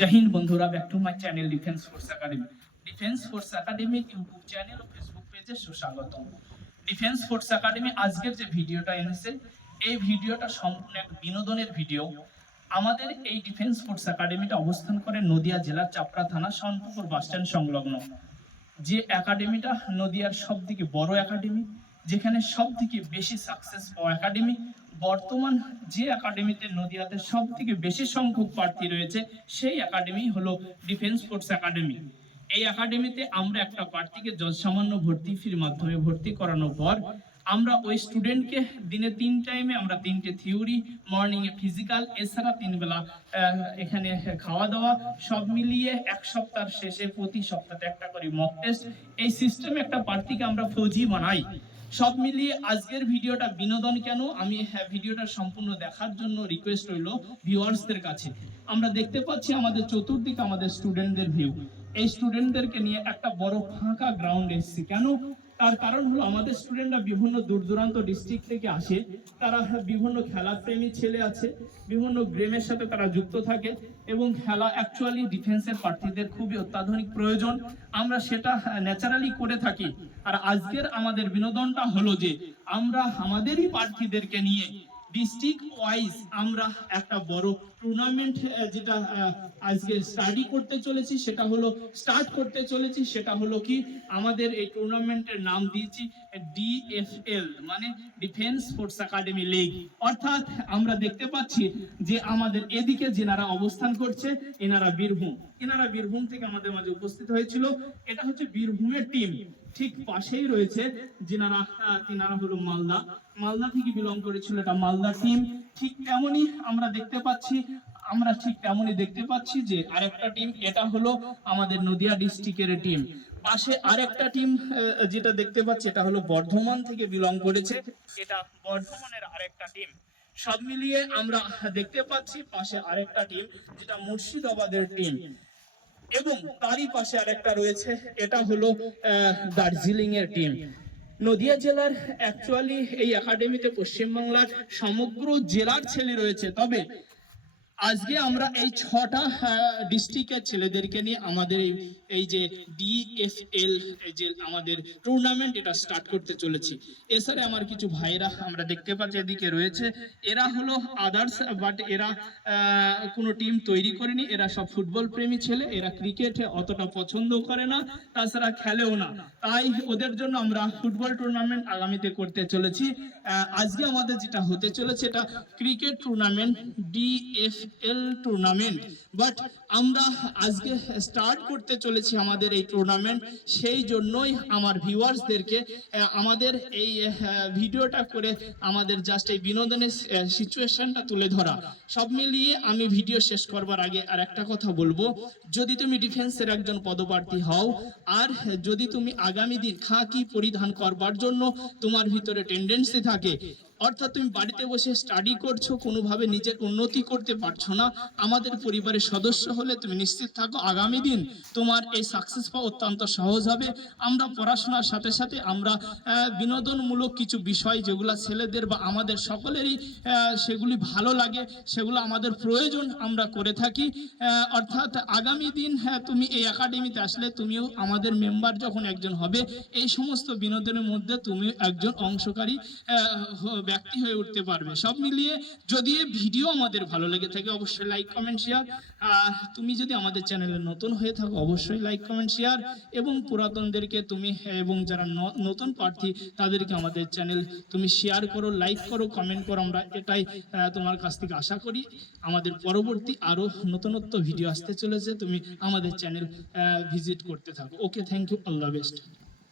জয় হিন্দ বন্ধুরা back to my channel defence force academy defence force academy YouTube channel O Facebook পেজে সুস্বাগতম। Defence force academy আজকের যে ভিডিওটা এনেছে, এই ভিডিওটা সম্পূর্ণ এক বিনোদনের ভিডিও। আমাদের এই ডিফেন্স ফোর্স একাডেমিটা অবস্থান করে নদিয়া জেলার চাপড়া থানা সন্তপুর বাসস্ট্যান্ড সংলগ্ন। যে একাডেমিটা নদিয়ার সব থেকে বড় একাডেমি যেখানে সব থেকে বেশি সাকসেস পাওয়া একাডেমি বর্তমান যে একাডেমিতে নদিয়াতে সব থেকে বেশি সংখ্যক প্রার্থী রয়েছে সেই একাডেমি হলো ডিফেন্স ফোর্স একাডেমি এই একাডেমিতে আমরা একটা প্রার্থীকে যৎসামান্য ভর্তি ফির মাধ্যমে ভর্তি করানোর পর আমরা ওই স্টুডেন্টকে দিনে তিন টাইমে আমরা তিনটে থিওরি মর্নিং এ ফিজিক্যাল এছাড়া তিন বেলা আহ, এখানে খাওয়া দাওয়া সব মিলিয়ে এক সপ্তাহ শেষে প্রতি সপ্তাহে একটা করে মক টেস্ট এই সিস্টেমে একটা প্রার্থীকে আমরা ফৌজি বানাই। সব মিলিয়ে আজকের ভিডিওটা বিনোদন কেন? আমি হ্যাঁ, ভিডিওটা সম্পূর্ণ দেখার জন্য রিকোয়েস্ট রইল ভিউয়ার্সদের কাছে। আমরা দেখতে পাচ্ছি আমাদের চতুর্দিকে আমাদের স্টুডেন্টদের ভিউ এই স্টুডেন্টদেরকে নিয়ে একটা বড় ফাঁকা গ্রাউন্ড এসেছি। কেন? তার কারণ হলো আমাদের স্টুডেন্টরা বিভিন্ন দূর দূরান্ত ডিস্ট্রিক্ট থেকে আসে। তারা বিভিন্ন খেলাপ্রেমী ছেলে আছে, বিভিন্ন গেমের সাথে তারা যুক্ত থাকে এবং খেলা অ্যাকচুয়ালি ডিফেন্সের প্রার্থীদের খুবই অত্যাধুনিক প্রয়োজন। আমরা সেটা ন্যাচারালি করে থাকি। আর আজকের আমাদের বিনোদনটা হলো যে, আমরা আমাদেরই প্রার্থীদেরকে নিয়ে ডিস্ট্রিক্ট ওয়াইজ আমরা একটা বড় টুর্নামেন্ট যেটা আজকে স্টাডি করতে চলেছি, সেটা হলো স্টার্ট করতে চলেছি, সেটা হলো কি, আমাদের এই টুর্নামেন্টের নাম দিয়েছি ডিএফএল মানে ডিফেন্স ফোর্স একাডেমি লিগ অর্থাৎ আমরা দেখতে পাচ্ছি যে আমাদের এদিকে যেনারা অবস্থান করছে, এনারা বীরভূম। এনারা বীরভূম থেকে আমাদের মাঝে উপস্থিত হয়েছিল। এটা হচ্ছে বীরভূমের টিম ঠিক পাশেই রয়েছে যেনারা তিনারা হলো মালদা। মালদা থেকে বিলং করেছিল এটা মালদা টিম ঠিক তেমনই আমরা দেখতে পাচ্ছি, আমরা ঠিক তেমনই দেখতে পাচ্ছি যে আরেকটা টিম এটা হলো আমাদের নদিয়া ডিস্ট্রিক্টের টিম পাশে আরেকটা টিম যেটা দেখতে পাচ্ছি, এটা হলো বর্ধমান থেকে বিলং করেছে। এটা বর্ধমানের আরেকটা টিম সব মিলিয়ে আমরা দেখতে পাচ্ছি পাশে আরেকটা টিম যেটা মুর্শিদাবাদের টিম এবং তারই পাশে আরেকটা রয়েছে, এটা হলো দার্জিলিং এর টিম নদিয়া জেলার অ্যাকচুয়ালি এই একাডেমিতে পশ্চিমবাংলার সমগ্র জেলার ছেলে রয়েছে, তবে আজকে আমরা এই ছটা ডিস্ট্রিক্টের ছেলেদেরকে নিয়ে আমাদের এই এই যে ডিএফএল এই যে আমাদের টুর্নামেন্ট এটা স্টার্ট করতে চলেছি। এছাড়া আমার কিছু ভাইরা আমরা দেখতে পাচ্ছি, এদিকে রয়েছে। এরা হলো আদার্স বাট এরা কোনো টিম তৈরি করেনি। এরা সব ফুটবল প্রেমী ছেলে। এরা ক্রিকেটে অতটা পছন্দ করে না। তাছাড়া খেলেও না। তাই ওদের জন্য আমরা ফুটবল টুর্নামেন্ট আগামীতে করতে চলেছি। আজকে আমাদের যেটা হতে চলেছে, এটা cricket tournament DFL tournament but আমরা আজকে স্টার্ট করতে চলেছি আমাদের এই টুর্নামেন্ট সেই জন্যই আমার ভিউয়ার্সদেরকে আমাদের এই ভিডিওটা করে আমাদের জাস্ট এই বিনোদনের সিচুয়েশনটা তুলে ধরা। সব মিলিয়ে আমি ভিডিও শেষ করবার আগে আর একটা কথা বলব। যদি তুমি ডিফেন্সের একজন পদপ্রার্থী হও, আর যদি তুমি আগামী দিন খাকি পরিধান করবার জন্য তোমার ভিতরে টেন্ডেন্সি থাকে অর্থাৎ তুমি বাড়িতে বসে স্টাডি করছ, কোনোভাবে নিজের উন্নতি করতে পারছ না। আমাদের পরিবারের সদস্য হলে তুমি নিশ্চিত থাকো, আগামী দিন তোমার এই সাকসেস পাওয়া অত্যন্ত সহজ হবে। আমরা পড়াশোনার সাথে সাথে আমরা বিনোদনমূলক কিছু বিষয় যেগুলো ছেলেদের বা আমাদের সকলেরই সেগুলি ভালো লাগে, সেগুলো আমাদের প্রয়োজন আমরা করে থাকি। অর্থাৎ আগামী দিন হ্যাঁ তুমি এই একাডেমিতে আসলে তুমিও আমাদের মেম্বার যখন একজন হবে, এই সমস্ত বিনোদনের মধ্যে তুমি একজন অংশকারী ব্যক্তি হয়ে উঠতে পারবে। সব মিলিয়ে যদি ভিডিও আমাদের ভালো লেগে থাকে, অবশ্যই লাইক কমেন্ট শেয়ার তুমি যদি আমাদের চ্যানেলে নতুন হয়ে থাকো, অবশ্যই লাইক কমেন্ট শেয়ার এবং পুরাতনদেরকে তুমি এবং যারা নতুন প্রার্থী, তাদেরকে আমাদের চ্যানেল তুমি শেয়ার করো লাইক করো কমেন্ট করো। আমরা এটাই তোমার কাছ থেকে আশা করি। আমাদের পরবর্তী আরও নতুনত্ব ভিডিও আসতে চলেছে। তুমি আমাদের চ্যানেল ভিজিট করতে থাকো। Okay thank you all the best